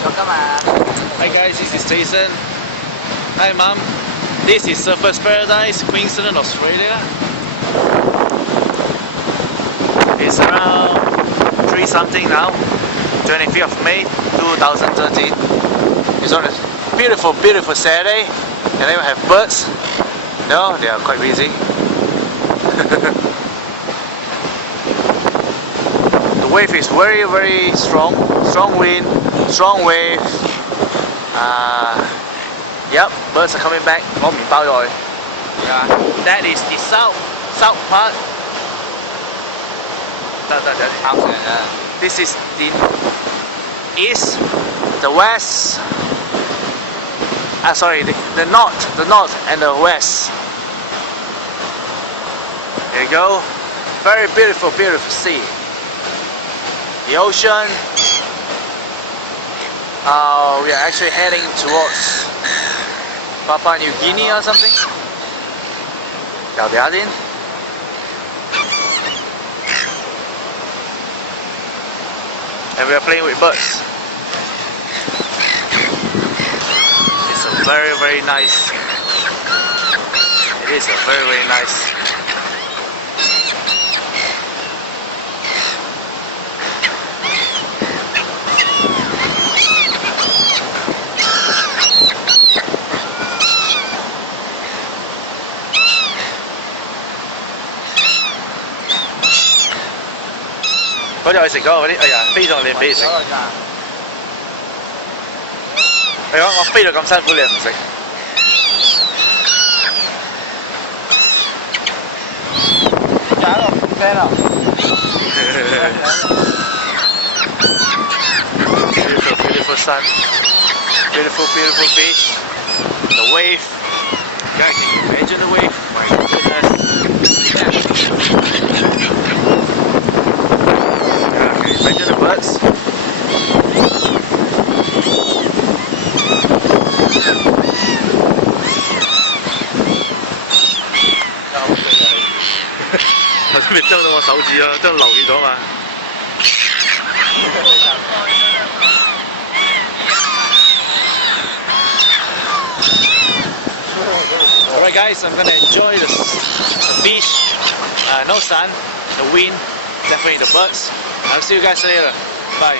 Hi guys, this is Jason. Hi mom. This is Surfers Paradise, Queensland, Australia. It's around 3 something now, 25th of May 2013. It's on a beautiful, beautiful Saturday, and then we have birds. No, they are quite busy. The wave is very, very strong. Strong wind, strong wave. Yep, birds are coming back. 攞麵包咗去. Yeah, that is the south part. This is the east, the west. Sorry, the north and the west. There you go. Very beautiful, beautiful sea. The ocean. We are actually heading towards Papua New Guinea or something. And we are playing with birds. It's a very, very nice. It is a very, very nice.嗰隻我食咗嗰啲，哎呀，飛上嚟俾你食。你講我飛到咁辛苦，你又唔食？打個啤啦！Beautiful, beautiful sun, beautiful, beautiful beach, the wave. Guys, can you imagine the wave? My goodness. Imagine the birds.咪啄到我手指啊，真係流血咗嘛。Alright guys, I'm gonna enjoy the beach. No sun, the wind, definitely the birds. I'll see you guys later. Bye.